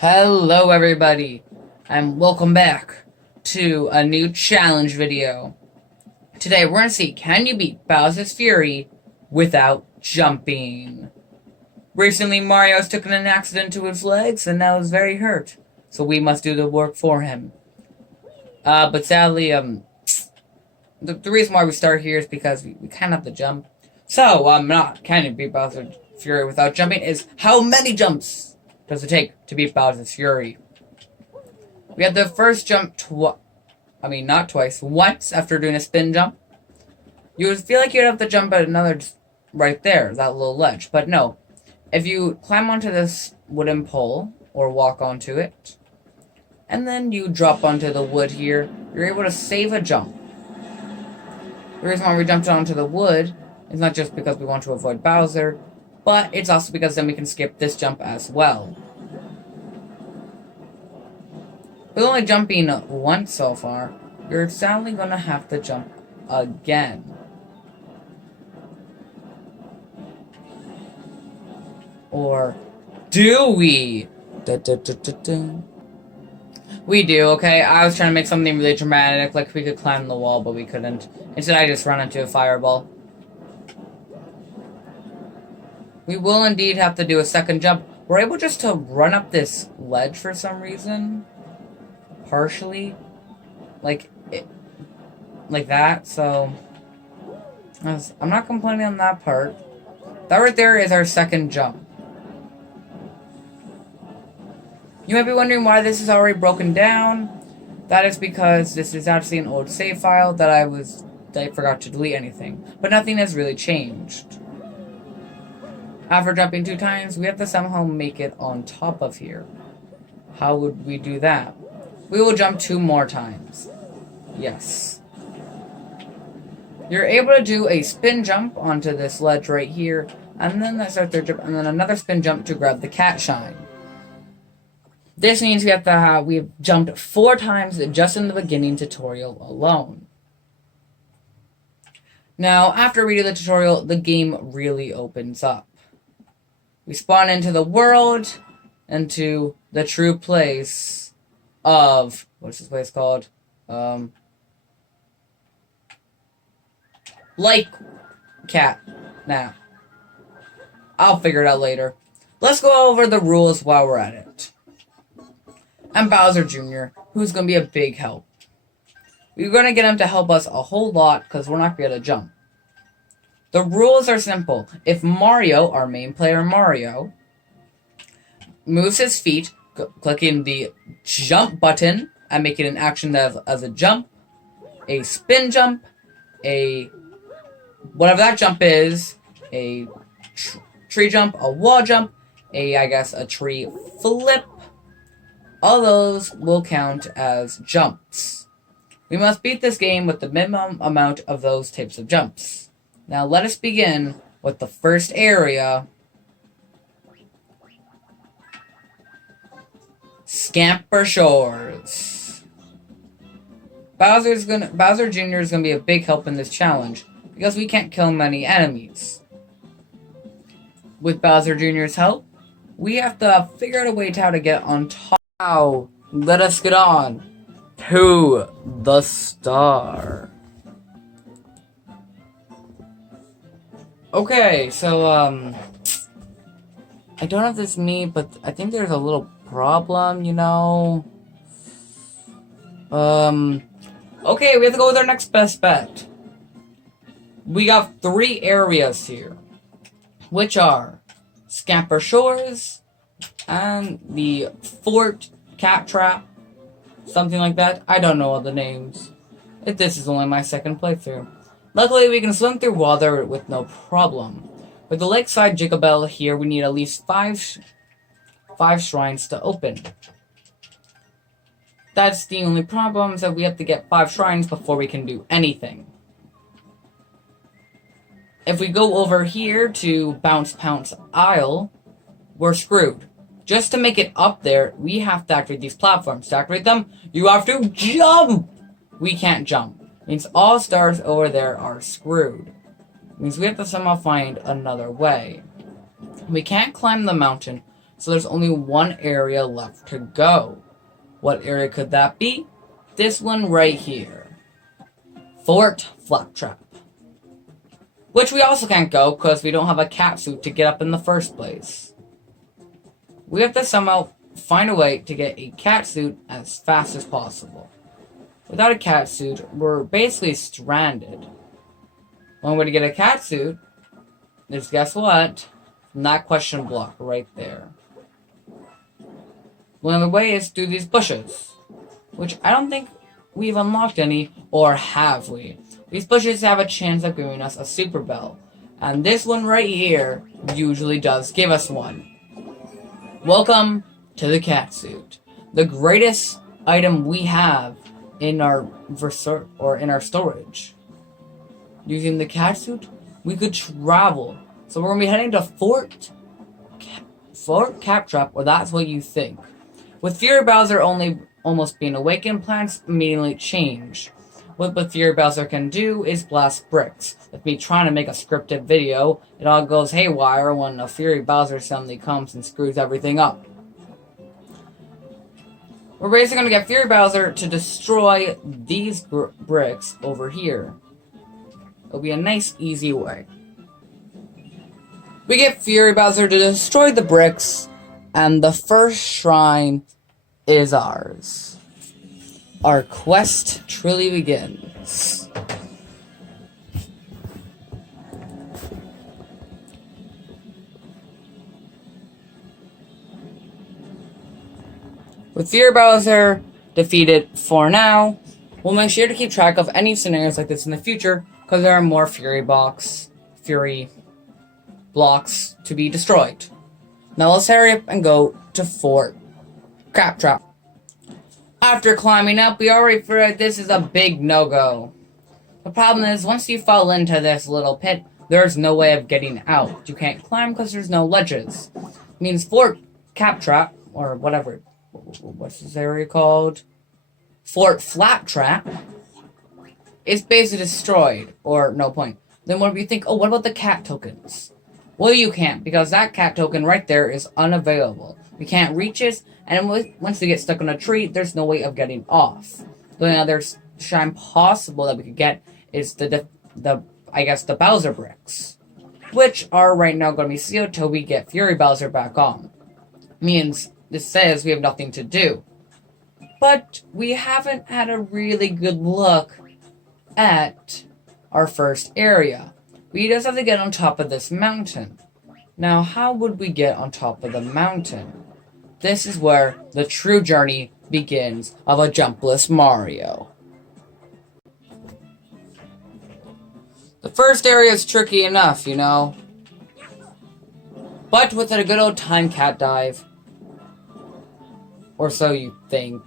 Hello everybody, and welcome back to a new challenge video. Today we're going to see, can you beat Bowser's Fury without jumping? Recently Mario's taken an accident to his legs and now is very hurt, so we must do the work for him. But sadly, the reason why we start here is because we kind of have to jump. So, can you beat Bowser's Fury without jumping is, how many jumps does it take to beat Bowser's Fury? We had the first jump not twice, once after doing a spin jump. You would feel like you'd have to jump at another right there, that little ledge. But no. If you climb onto this wooden pole, or walk onto it, and then you drop onto the wood here, you're able to save a jump. The reason why we jumped onto the wood is not just because we want to avoid Bowser, but it's also because then we can skip this jump as well. With only jumping once so far, you're sadly going to have to jump again. Or do we? We do, okay? I was trying to make something really dramatic, like we could climb the wall, but we couldn't. Instead, I just ran into a fireball. We will indeed have to do a second jump. We're able just to run up this ledge for some reason. Partially. Like that, so... I'm not complaining on that part. That right there is our second jump. You might be wondering why this is already broken down. That is because this is actually an old save file that I forgot to delete anything. But nothing has really changed. After jumping 2 times, we have to somehow make it on top of here. How would we do that? We will jump 2 more times. Yes. You're able to do a spin jump onto this ledge right here, and then that's our third jump, and then another spin jump to grab the cat shine. This means we've jumped 4 times just in the beginning tutorial alone. Now, after we do the tutorial, the game really opens up. We spawn into the world, into the true place of... What's this place called? Like Cat. Now, I'll figure it out later. Let's go over the rules while we're at it. I'm Bowser Jr., who's going to be a big help. We're going to get him to help us a whole lot, because we're not going to be able to jump. The rules are simple. If Mario, our main player Mario, moves his feet, clicking the jump button, and making an action as a jump, a spin jump, whatever that jump is, a tree jump, a wall jump, a tree flip, all those will count as jumps. We must beat this game with the minimum amount of those types of jumps. Now let us begin with the first area. Scamper Shores. Bowser Jr. is going to be a big help in this challenge, because we can't kill many enemies. With Bowser Jr.'s help, we have to figure out a way to how to get on top. Now, let us get on to the star. Okay, so, I don't know if this is me, but I think there's a little problem, you know? Okay, we have to go with our next best bet. We got 3 areas here, which are Scamper Shores, and the Fort Cat Trap, something like that. I don't know all the names. This is only my second playthrough. Luckily, we can swim through water with no problem. With the lakeside Jigabell here, we need at least 5 shrines to open. That's the only problem, is that we have to get 5 shrines before we can do anything. If we go over here to Bounce Pounce Isle, we're screwed. Just to make it up there, we have to activate these platforms. To activate them, you have to jump! We can't jump. It means all stars over there are screwed. It means we have to somehow find another way. We can't climb the mountain, So there's only one area left to go. What area could that be? This one right here. Fort Flaptrap. Which we also can't go because we don't have a cat suit to get up in the first place. We have to somehow find a way to get a cat suit as fast as possible. Without a cat suit, we're basically stranded. One way to get a cat suit is, guess what? That question block right there. One other way is through these bushes, which I don't think we've unlocked any, or have we? These bushes have a chance of giving us a super bell, and this one right here usually does give us one. Welcome to the cat suit, the greatest item we have in our storage. Using the cat suit, we could travel. So we're gonna be heading to Fort Captrap, or that's what you think. With Fury Bowser almost being awakened, plans immediately change. What the Fury Bowser can do is blast bricks. With me trying to make a scripted video, it all goes haywire when the Fury Bowser suddenly comes and screws everything up. We're basically going to get Fury Bowser to destroy these bricks over here. It'll be a nice, easy way. We get Fury Bowser to destroy the bricks, and the first shrine is ours. Our quest truly begins. With Fury Bowser defeated for now, we'll make sure to keep track of any scenarios like this in the future, because there are more Fury blocks to be destroyed. Now let's hurry up and go to Fort Captrap. After climbing up, we already figured out this is a big no-go. The problem is, once you fall into this little pit, there's no way of getting out. You can't climb because there's no ledges. It means Fort Captrap, or whatever, what's this area called? Fort Flaptrap is basically destroyed, or no point. Then what do you think? Oh, what about the cat tokens? Well, you can't, because that cat token right there is unavailable. We can't reach it, and once we get stuck on a tree, there's no way of getting off. The only other shrine possible that we could get is the Bowser bricks, which are right now going to be sealed till we get Fury Bowser back on. Means this says we have nothing to do. But we haven't had a really good look at our first area. We just have to get on top of this mountain. Now, how would we get on top of the mountain? This is where the true journey begins of a jumpless Mario. The first area is tricky enough, you know. But with a good old time cat dive. Or so you think.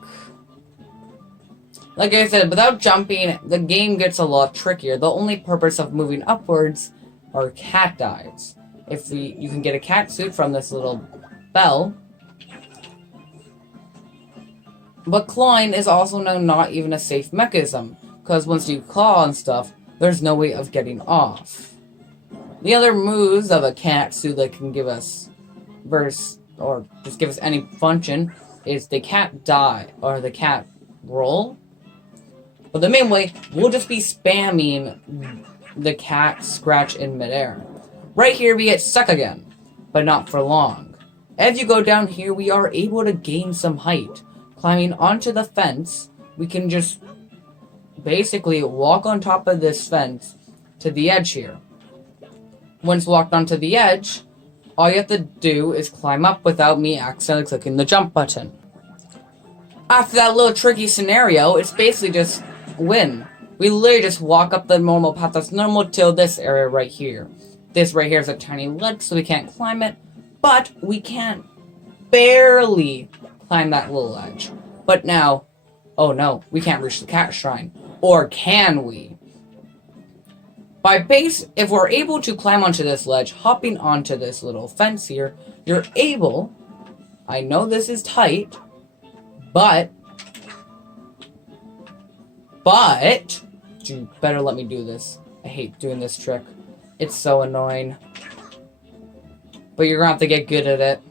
Like I said, without jumping, the game gets a lot trickier. The only purpose of moving upwards are cat dives. You can get a cat suit from this little bell. But clawing is also now not even a safe mechanism, because once you claw and stuff, there's no way of getting off. The other moves of a cat suit that can give us or just give us any function is the cat dive, or the cat roll. But the main way, we'll just be spamming the cat scratch in midair. Right here, we get stuck again, but not for long. As you go down here, we are able to gain some height. Climbing onto the fence, we can just basically walk on top of this fence to the edge here. Once walked onto the edge, all you have to do is climb up without me accidentally clicking the jump button. After that little tricky scenario, it's basically just win. We literally just walk up the normal path that's normal till this area right here. This right here is a tiny ledge, so we can't climb it, but we can barely climb that little ledge. But now, oh no, we can't reach the cat shrine. Or can we? If we're able to climb onto this ledge, hopping onto this little fence here, you're able, I know this is tight, but you better let me do this. I hate doing this trick. It's so annoying. But you're gonna have to get good at it.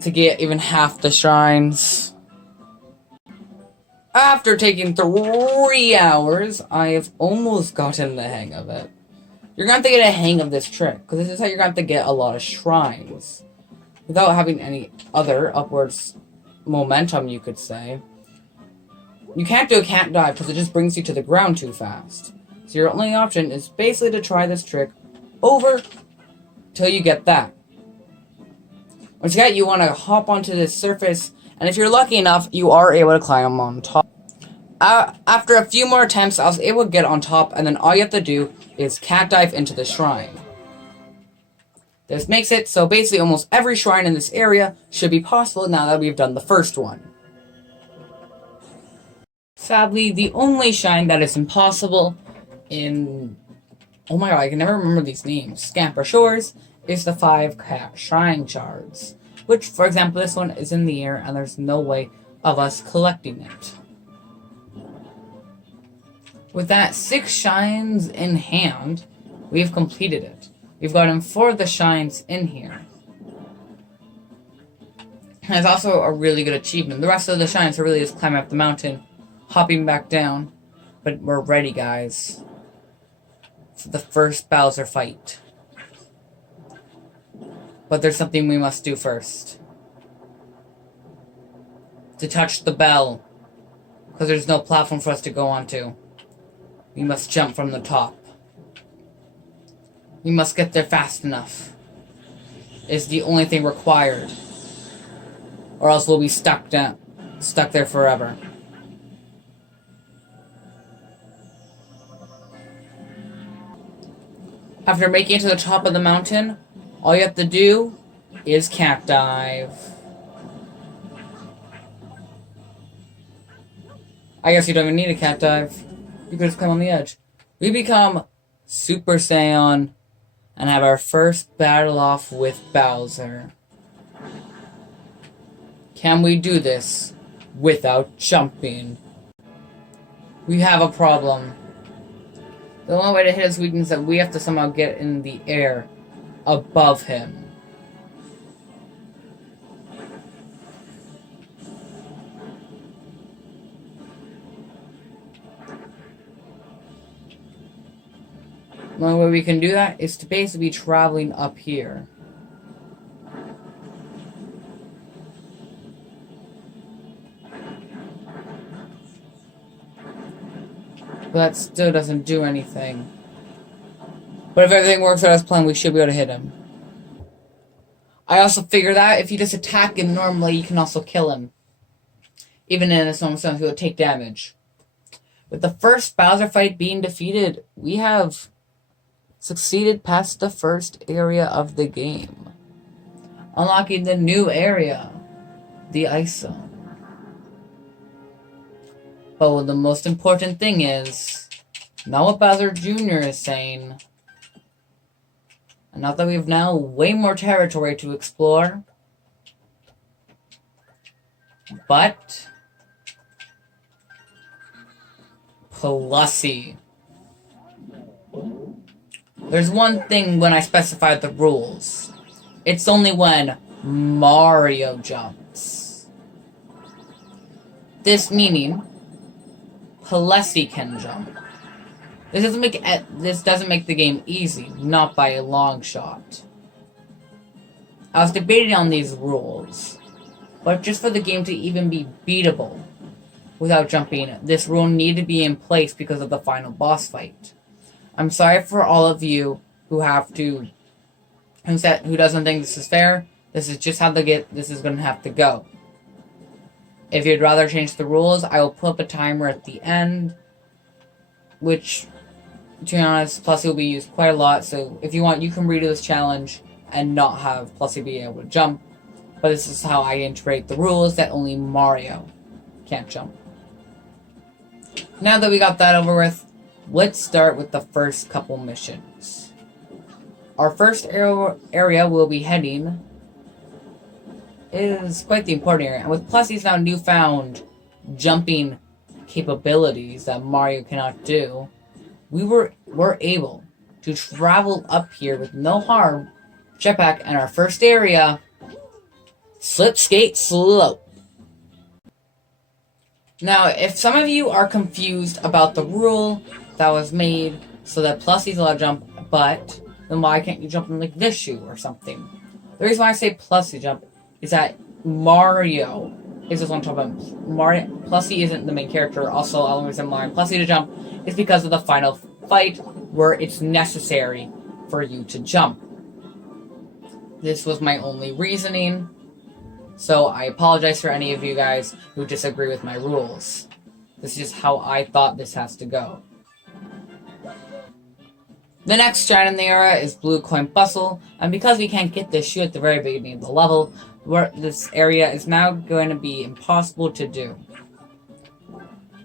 to get even half the shrines. After taking 3 hours, I have almost gotten the hang of it. You're going to have to get a hang of this trick, because this is how you're going to have to get a lot of shrines. Without having any other upwards momentum, you could say. You can't do a cat dive, because it just brings you to the ground too fast. So your only option is basically to try this trick over till you get that. Once you get it, you want to hop onto this surface, and if you're lucky enough, you are able to climb on top. After a few more attempts, I was able to get on top, and then all you have to do is cat dive into the shrine. This makes it so basically almost every shrine in this area should be possible now that we've done the first one. Sadly, the only shrine that is impossible in... oh my god, I can never remember these names. Scamper Shores is the 5 cat shrine shards. Which, for example, this one is in the air and there's no way of us collecting it. With that 6 shines in hand, we've completed it. We've gotten 4 of the shines in here. And it's also a really good achievement. The rest of the shines are really just climbing up the mountain, hopping back down. But we're ready, guys, for the first Bowser fight. But there's something we must do first. To touch the bell. Because there's no platform for us to go onto. We must jump from the top. We must get there fast enough. It's the only thing required. Or else we'll be stuck there forever. After making it to the top of the mountain, all you have to do is cat dive. I guess you don't even need a cat dive. You can just climb on the edge. We become Super Saiyan and have our first battle off with Bowser. Can we do this without jumping? We have a problem. The only way to hit his weakness is that we have to somehow get in the air above him. The only way we can do that is to basically be traveling up here. But that still doesn't do anything. But if everything works out as planned, we should be able to hit him. I also figured out if you just attack him normally, you can also kill him. Even in this normal sense, he will take damage. With the first Bowser fight being defeated, we have succeeded past the first area of the game. Unlocking the new area, the Ice Zone. But the most important thing is, not what Bowser Jr. is saying, and not that we have now way more territory to explore, but Plussy. There's one thing when I specified the rules. It's only when Mario jumps. This meaning Plussy can jump. This doesn't make the game easy, not by a long shot. I was debating on these rules, but just for the game to even be beatable without jumping, this rule needed to be in place because of the final boss fight. I'm sorry for all of you who doesn't think this is fair. This is just how this is going to have to go. If you'd rather change the rules, I will put up a timer at the end, which, to be honest, Plussy will be used quite a lot. So if you want, you can redo this challenge and not have Plussy be able to jump. But this is how I integrate the rules that only Mario can't jump. Now that we got that over with, let's start with the first couple missions. Our first area we'll be heading is quite the important area. And with Plussy's now newfound jumping capabilities that Mario cannot do, we're able to travel up here with no harm. Jetpack, and our first area Slip, skate, slope. Now, if some of you are confused about the rule that was made so that plussies allow to jump, but then why can't you jump in like this shoe or something? The reason why I say plussy jump is that Mario is just on top of him. Mario Plussy isn't the main character. Also, the only reason Mario Plussy to jump is because of the final fight where it's necessary for you to jump. This was my only reasoning. So I apologize for any of you guys who disagree with my rules. This is just how I thought this has to go. The next strat in the era is Blue Coin Bustle, and because we can't get this shoe at the very beginning of the level, this area is now going to be impossible to do.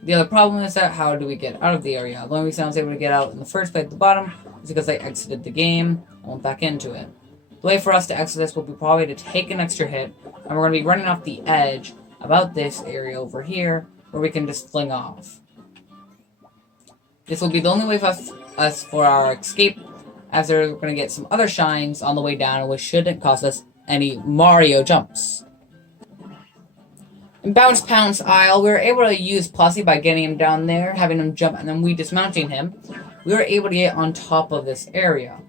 The other problem is that how do we get out of the area? The only reason I was able to get out in the first place at the bottom is because I exited the game and went back into it. The way for us to exit this will be probably to take an extra hit, and we're going to be running off the edge about this area over here, where we can just fling off. This will be the only way for us for our escape, as we're going to get some other shines on the way down, which shouldn't cost us any Mario jumps. In Bounce Pounce Isle, we were able to use Plussy by getting him down there, having him jump, and then we dismounting him. We were able to get on top of this area.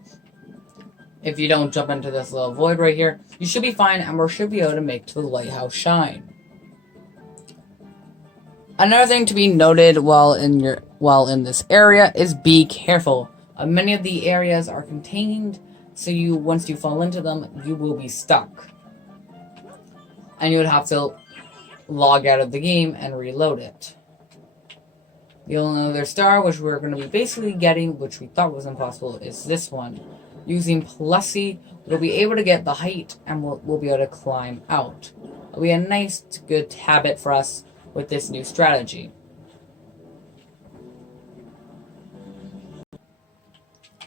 If you don't jump into this little void right here, you should be fine, and we should be able to make to the lighthouse shine. Another thing to be noted while in this area is be careful. Many of the areas are contained, so once you fall into them, you will be stuck. And you would have to log out of the game and reload it. The only other star, which we're going to be basically getting, which we thought was impossible, is this one. Using Plussy, we'll be able to get the height, and we'll be able to climb out. It'll be a nice, good habit for us with this new strategy.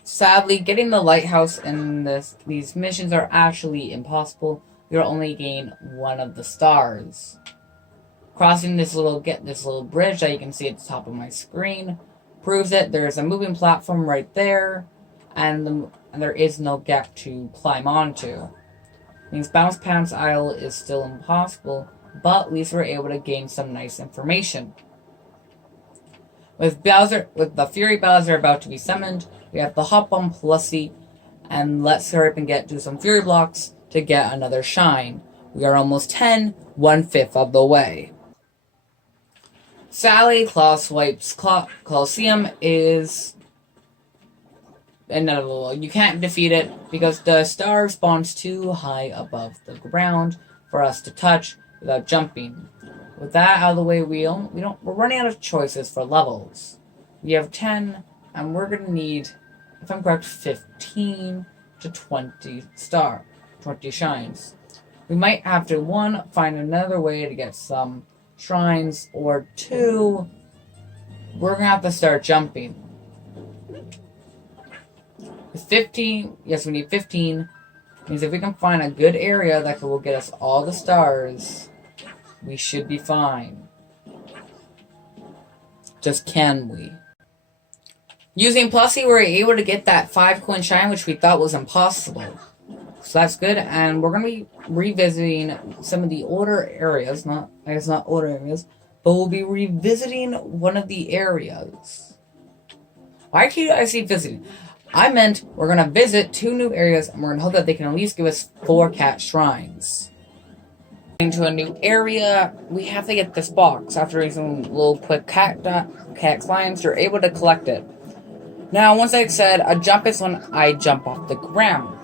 Sadly, getting the lighthouse in these missions are actually impossible. You'll only gain one of the stars. Crossing this little bridge that you can see at the top of my screen proves it. There's a moving platform right there, and there is no gap to climb onto. Means Bounce Pounce Isle is still impossible, but at least we're able to gain some nice information. With the Fury Bowser about to be summoned, we have to hop on Plussy, and let's hurry up and get to some Fury Blocks to get another shine. We are almost 1/5 of the way. Sally Clawswipe's Colosseum is inevitable. You can't defeat it because the star spawns too high above the ground for us to touch without jumping. With that out of the way, we're running out of choices for levels. We have 10, and we're gonna need, if I'm correct, 15 to 20 shines. We might have to, 1, find another way to get some shrines, or 2, we're gonna have to start jumping. With 15, yes, we need 15. Means if we can find a good area that will get us all the stars, we should be fine. Just can we? Using Plussy, we were able to get that 5-coin shine, which we thought was impossible. So that's good, and we're going to be revisiting some of the older areas. Not older areas, but we'll be revisiting one of the areas. Why can't I say visiting? I meant we're going to visit 2 new areas, and we're going to hope that they can at least give us 4 cat shrines. Into a new area, we have to get this box. After doing some little quick cat climbs, you're able to collect it. Now, once I said, a jump is when I jump off the ground.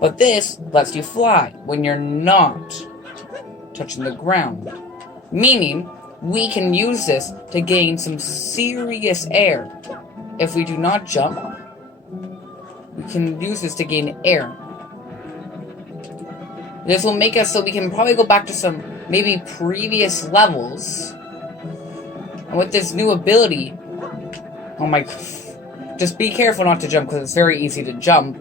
But this lets you fly when you're not touching the ground. Meaning, we can use this to gain some serious air. If we do not jump, we can use this to gain air. This will make us so we can probably go back to some maybe previous levels. And with this new ability, oh my, just be careful not to jump because it's very easy to jump.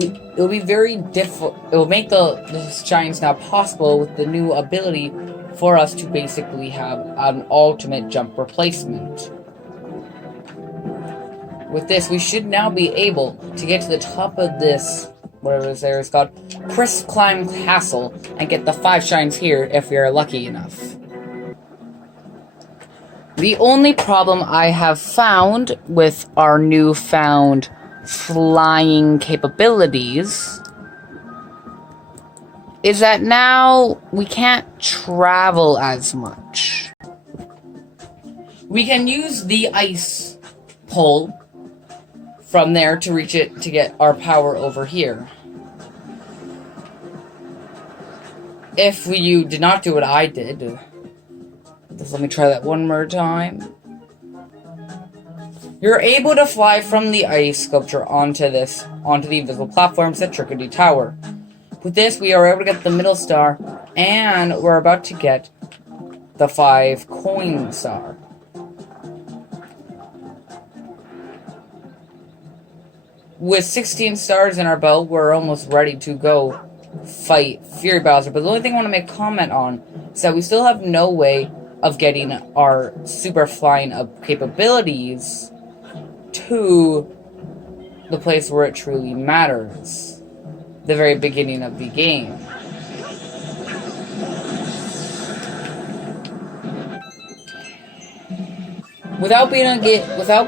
It will be very difficult. It will make the shines now possible with the new ability for us to basically have an ultimate jump replacement. With this, we should now be able to get to the top of this whatever this area is called, Crisp Climb Castle, and get the 5 shines here if we are lucky enough. The only problem I have found with our newfound flying capabilities is that now we can't travel as much. We can use the ice pole from there to reach it to get our power over here. If you did not do what I did, just let me try that one more time. You're able to fly from the ice sculpture onto the invisible platforms at Trickery Tower. With this, we are able to get the middle star, and we're about to get the 5 coin star. With 16 stars in our belt, we're almost ready to go fight Fury Bowser. But the only thing I want to make a comment on is that we still have no way of getting our super flying up capabilities to the place where it truly matters, the very beginning of the game. Without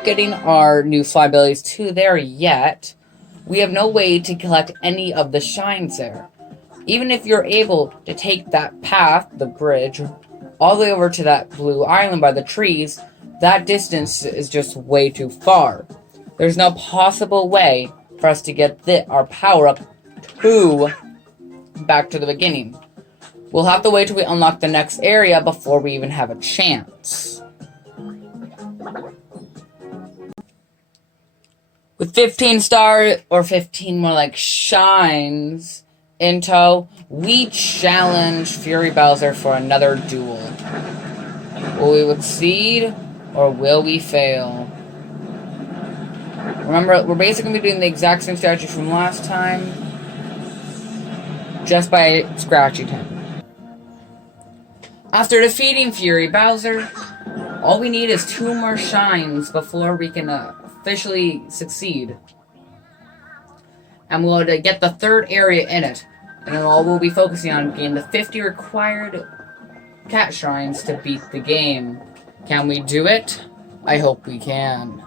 getting our new fly abilities to there yet, we have no way to collect any of the shines there. Even if you're able to take that path, the bridge, all the way over to that blue island by the trees, that distance is just way too far. There's no possible way for us to get our power up back to the beginning. We'll have to wait till we unlock the next area before we even have a chance. With 15 stars, or 15 more like shines in tow, we challenge Fury Bowser for another duel. Will we succeed, or will we fail? Remember, we're basically going to be doing the exact same strategy from last time, just by scratching him. After defeating Fury Bowser, all we need is 2 more shines before we can officially succeed. And we'll get the 3rd area in it. And then all we'll be focusing on getting the 50 required cat shrines to beat the game. Can we do it? I hope we can.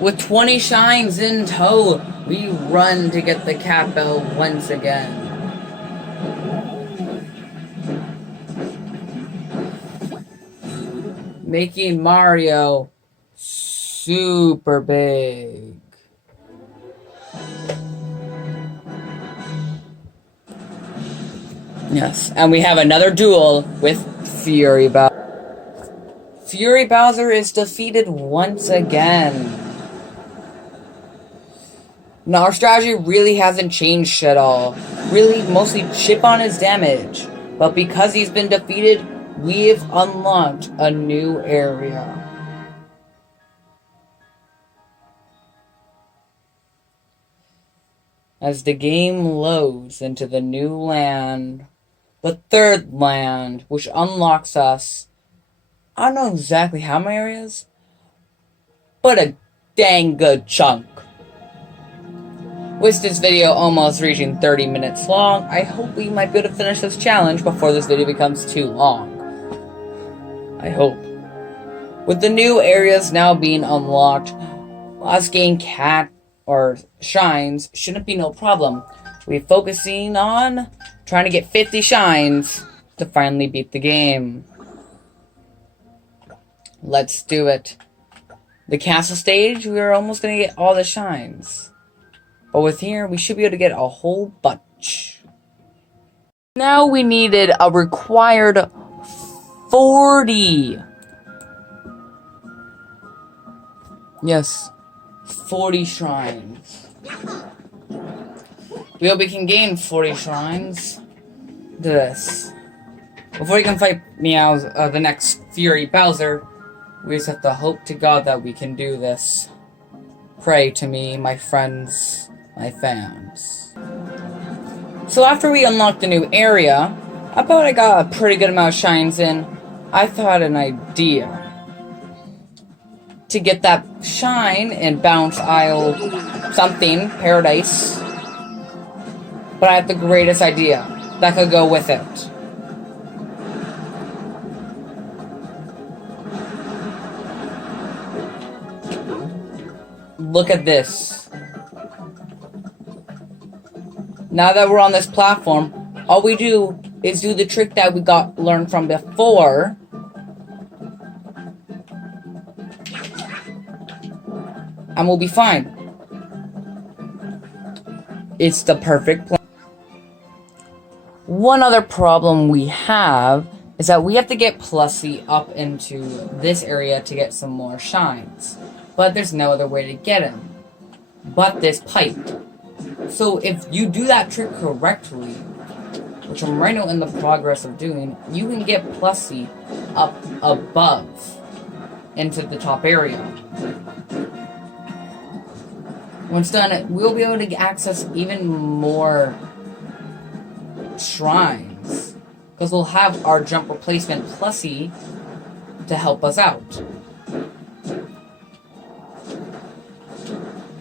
With 20 shines in tow, we run to get the cat bell once again. Making Mario super big. Yes, and we have another duel with Fury Bowser. Fury Bowser is defeated once again. Now, our strategy really hasn't changed at all. Really, mostly chip on his damage. But because he's been defeated, we've unlocked a new area. As the game loads into the new land, the 3rd land, which unlocks us, I don't know exactly how many areas, but a dang good chunk. With this video almost reaching 30 minutes long, I hope we might be able to finish this challenge before this video becomes too long. I hope. With the new areas now being unlocked, us getting cat or shines shouldn't be no problem. We're focusing on trying to get 50 shines to finally beat the game. Let's do it. The castle stage, we're almost going to get all the shines. But with here, we should be able to get a whole bunch. Now we needed a required 40. Yes, 40 shrines. We hope we can gain 40 shrines. Do this. Before you can fight the next Fury Bowser, we just have to hope to God that we can do this. Pray to me, my friends, my fans. So after we unlocked the new area, about I got a pretty good amount of shines in, I thought an idea. to get that shine in Bounce Isle something, Paradise. But I have the greatest idea that could go with it. Look at this. Now that we're on this platform, all we do is do the trick that we learned from before. And we'll be fine. It's the perfect plan. One other problem we have is that we have to get Plusy up into this area to get some more shines. But there's no other way to get him but this pipe. So if you do that trick correctly, which I'm right now in the progress of doing, you can get Plusy up above into the top area. When it's done, we'll be able to access even more shrines, because we'll have our jump replacement Plusy to help us out,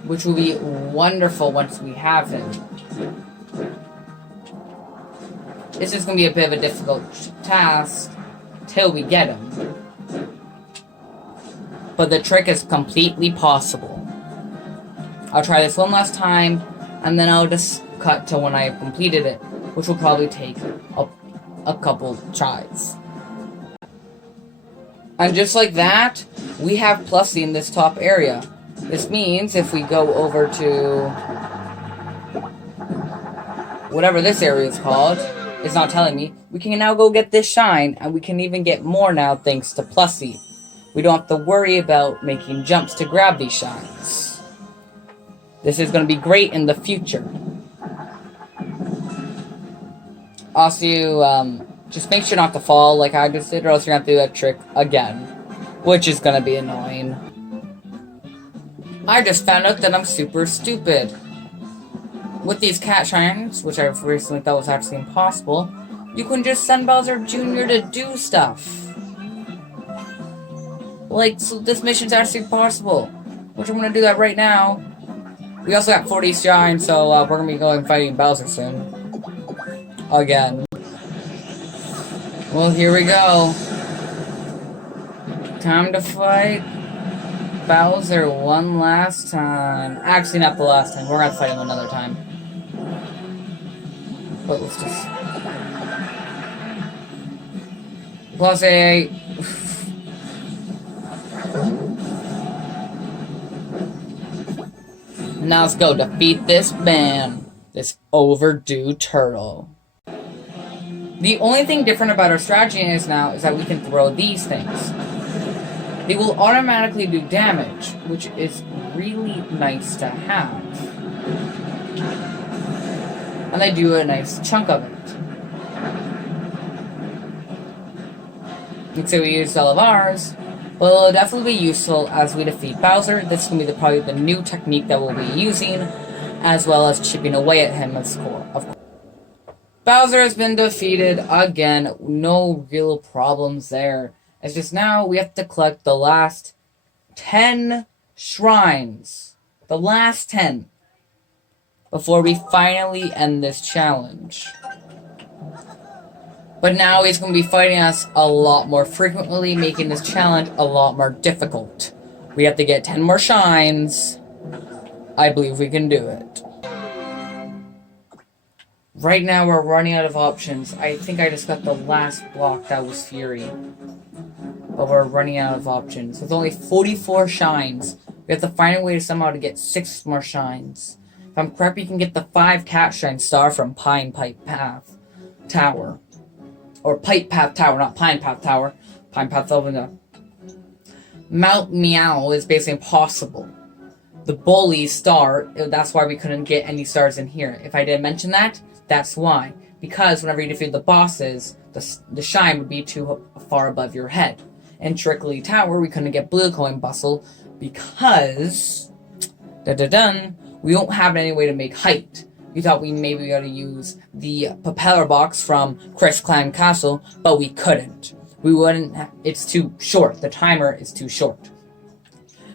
which will be wonderful once we have him. It's just going to be a bit of a difficult task till we get him. But the trick is completely possible. I'll try this one last time, and then I'll just cut to when I've completed it, which will probably take a couple tries. And just like that, we have Plusy in this top area. This means if we go over to whatever this area is called, it's not telling me, we can now go get this shine, and we can even get more now thanks to Plusy. We don't have to worry about making jumps to grab these shines. This is going to be great in the future. Also, just make sure not to fall like I just did, or else you're going to have to do that trick again, which is going to be annoying. I just found out that I'm super stupid. With these cat shines, which I recently thought was actually impossible, you can just send Bowser Jr. to do stuff. Like, so this mission's actually possible, which I'm going to do that right now. We also got 40 shines, so we're going to be going fighting Bowser soon. Again. Well, here we go. Time to fight Bowser one last time. Actually, not the last time. We're going to fight him another time. But let's just... Plus 8. Now let's go defeat this man. This overdue turtle. The only thing different about our strategy is now is that we can throw these things. They will automatically do damage, which is really nice to have. And they do a nice chunk of it. And so we use all of ours. Well, it'll definitely be useful as we defeat Bowser. This is going to be probably the new technique that we'll be using, as well as chipping away at him as core. Of course. Bowser has been defeated again. No real problems there. It's just now we have to collect the last 10 shrines. The last 10. Before we finally end this challenge. But now he's going to be fighting us a lot more frequently, making this challenge a lot more difficult. We have to get 10 more shines. I believe we can do it. Right now we're running out of options. I think I just got the last block that was Fury. But we're running out of options. With only 44 shines, we have to find a way to somehow to get 6 more shines. If I'm correct, you can get the 5 cat shine star from Pine Pipe Path Tower. Or Pipe Path Tower, not Pine Path Tower. Pine Path Tower. Mount Meow is basically impossible. The Bully Star, that's why we couldn't get any stars in here. If I didn't mention that, that's why. Because whenever you defeat the bosses, the shine would be too far above your head. In Trickley Tower, we couldn't get Blue Coin Bustle because... we don't have any way to make height. We thought we maybe ought to use the propeller box from Chris Clan Castle, but we couldn't. We wouldn't. It's too short. The timer is too short.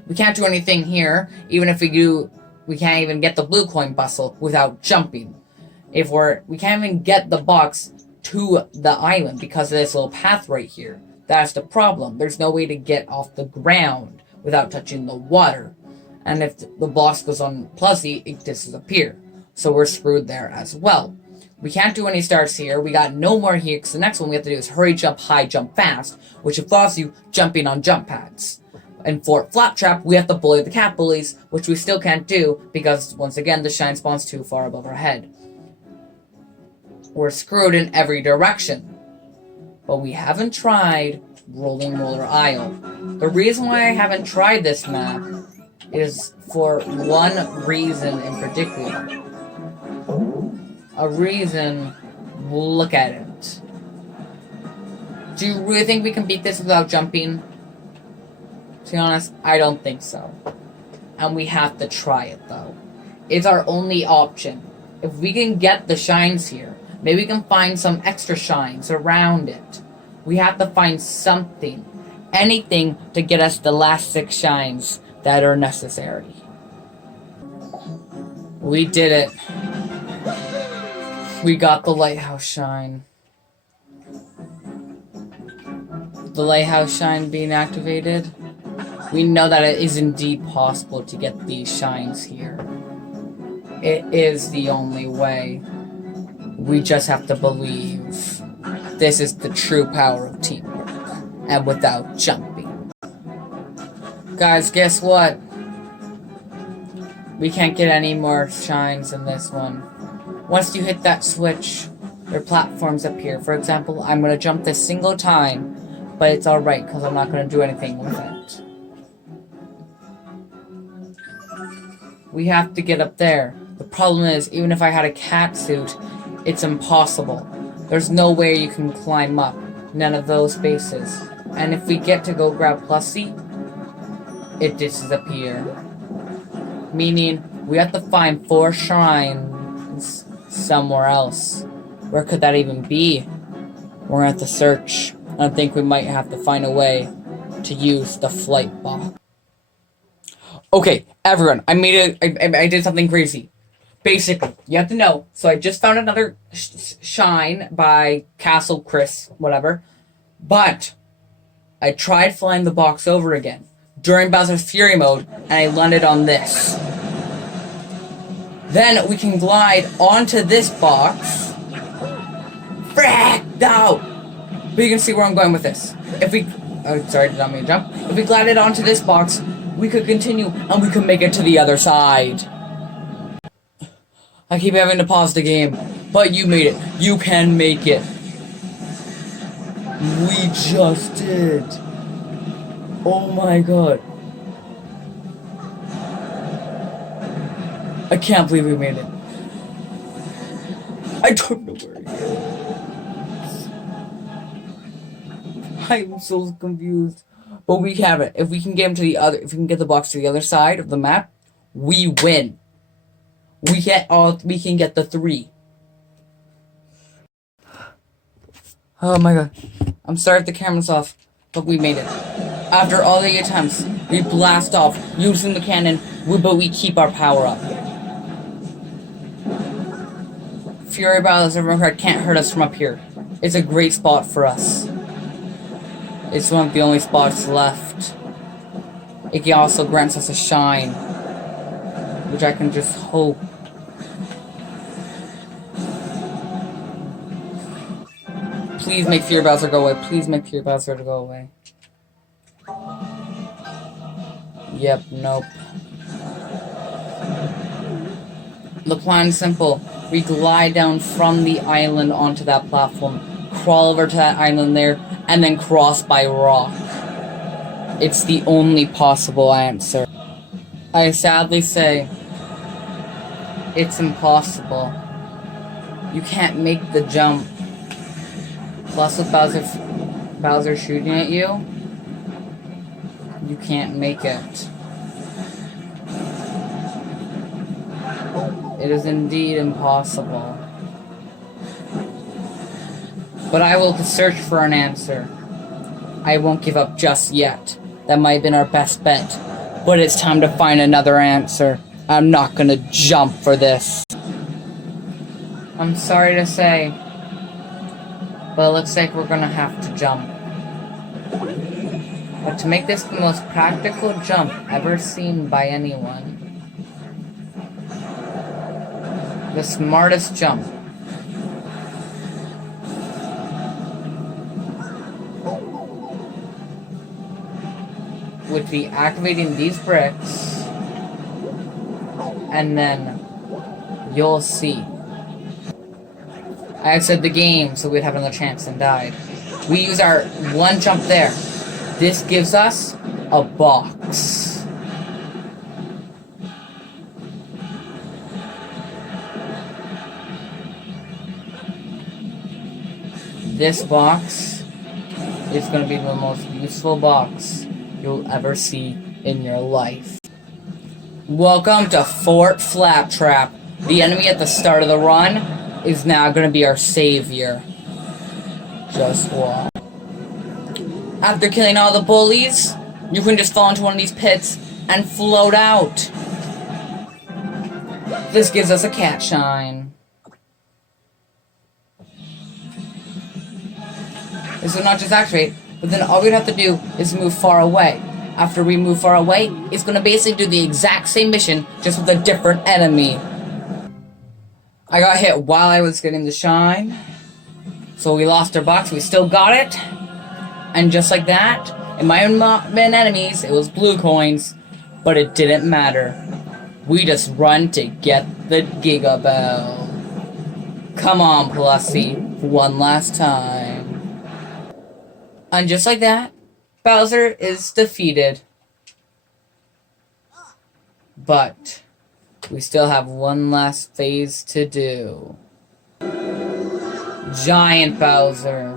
We can't do anything here. Even if we do, we can't even get the blue coin bustle without jumping. We can't even get the box to the island because of this little path right here. That's the problem. There's no way to get off the ground without touching the water. And if the box goes on Pluzzy, it disappears. So we're screwed there as well. We can't do any starts here. We got no more here, because the next one we have to do is hurry, jump, high, jump fast, which involves you jumping on jump pads. And for Flaptrap, we have to bully the cat bullies, which we still can't do, because, once again, the shine spawn's too far above our head. We're screwed in every direction. But we haven't tried Rolling Roller Isle. The reason why I haven't tried this map is for one reason in particular. A reason, look at it. Do you really think we can beat this without jumping? To be honest, I don't think so. And we have to try it though. It's our only option. If we can get the shines here, maybe we can find some extra shines around it. We have to find something, anything to get us the last 6 shines that are necessary. We did it. We got the lighthouse shine. The lighthouse shine being activated. We know that it is indeed possible to get these shines here. It is the only way. We just have to believe. This is the true power of teamwork. And without jumping. Guys, guess what? We can't get any more shines in this one. Once you hit that switch, your platforms appear. For example, I'm going to jump this single time, but it's alright because I'm not going to do anything with it. We have to get up there. The problem is, even if I had a cat suit, it's impossible. There's no way you can climb up. None of those spaces. And if we get to go grab Plussy, it disappears. Meaning, we have to find 4 shrines somewhere else. Where could that even be? We're gonna have to search. I think we might have to find a way to use the flight box. Okay, everyone, I did something crazy. Basically, you have to know. So I just found another shine by Castle Chris, whatever. But I tried flying the box over again during Bowser's Fury mode, and I landed on this. Then we can glide onto this box. Frack! No! But you can see where I'm going with this. If we... Oh, sorry, did not mean to jump. If we glided onto this box, we could continue, and we could make it to the other side. I keep having to pause the game. But you made it. You can make it. We just did. Oh my god. I can't believe we made it. I don't know where he is. I'm so confused. But we have it. If we can get him to the other, if we can get the box to the other side of the map, we win. We can get the 3. Oh my god. I'm sorry if the camera's off, but we made it. After all the attempts, we blast off using the cannon, but we keep our power up. Fury Battles of Rimcard can't hurt us from up here. It's a great spot for us. It's one of the only spots left. It also grants us a shine, which I can just hope. Please make Fury Bowser go away. Please make Fury Bowser to go away. Yep, nope. The plan's simple. We glide down from the island onto that platform, crawl over to that island there, and then cross by rock. It's the only possible answer. I sadly say, it's impossible. You can't make the jump. Plus with Bowser shooting at you, you can't make it. It is indeed impossible. But I will search for an answer. I won't give up just yet. That might have been our best bet. But it's time to find another answer. I'm not gonna jump for this. I'm sorry to say, but it looks like we're gonna have to jump. But to make this the most practical jump ever seen by anyone, the smartest jump, would be activating these bricks, and then you'll see. I exited the game so we'd have another chance and died. We use our one jump there. This gives us a box. This box is going to be the most useful box you'll ever see in your life. Welcome to Fort Flaptrap. The enemy at the start of the run is now going to be our savior. Just watch. After killing all the bullies, you can just fall into one of these pits and float out. This gives us a cat shine. This will not just activate, but then all we'd have to do is move far away. After we move far away, it's going to basically do the exact same mission, just with a different enemy. I got hit while I was getting the shine, so we lost our box. We still got it, and just like that, it might have not been enemies, it was blue coins, but it didn't matter. We just run to get the Giga Bell. Come on, Plussy, one last time. And just like that, Bowser is defeated. But we still have one last phase to do. Giant Bowser.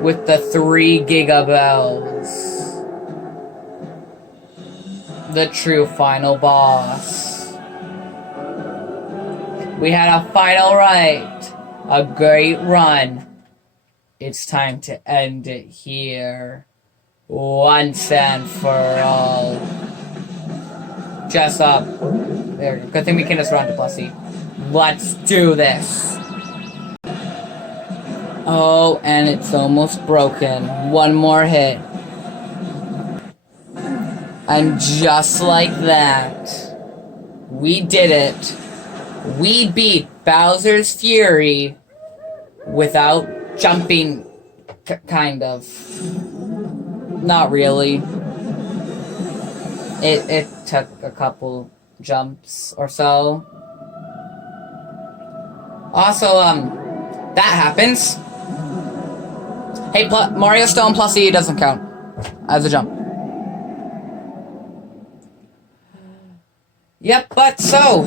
With the 3 Giga Bells. The true final boss. We had a final right. A great run. It's time to end it here. Once and for all. Just up. There. Good thing we can just run to Plussy. Let's do this. Oh, and it's almost broken. One more hit. And just like that, we did it. We beat Bowser's Fury without jumping, kind of. Not really. It took a couple jumps or so. Also, that happens. Hey, Mario Stone Plussy doesn't count as a jump. Yep, but so,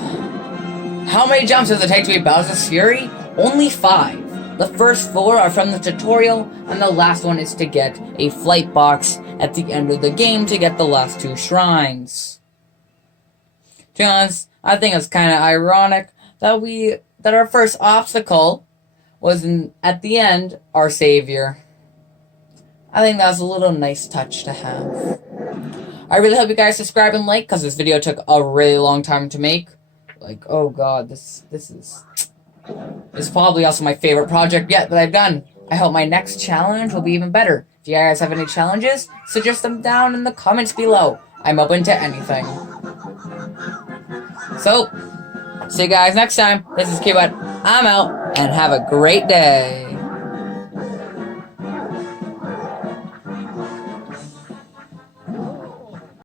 how many jumps does it take to beat Bowser's Fury? Only 5. The first 4 are from the tutorial, and the last one is to get a flight box at the end of the game to get the last 2 shrines. To be honest, I think it's kind of ironic that our first obstacle was at the end, our savior. I think that was a little nice touch to have. I really hope you guys subscribe and like, because this video took a really long time to make. Like, oh god, this is probably also my favorite project yet that I've done. I hope my next challenge will be even better. If you guys have any challenges, suggest them down in the comments below. I'm open to anything. So, see you guys next time. This is Kbud. I'm out, and have a great day.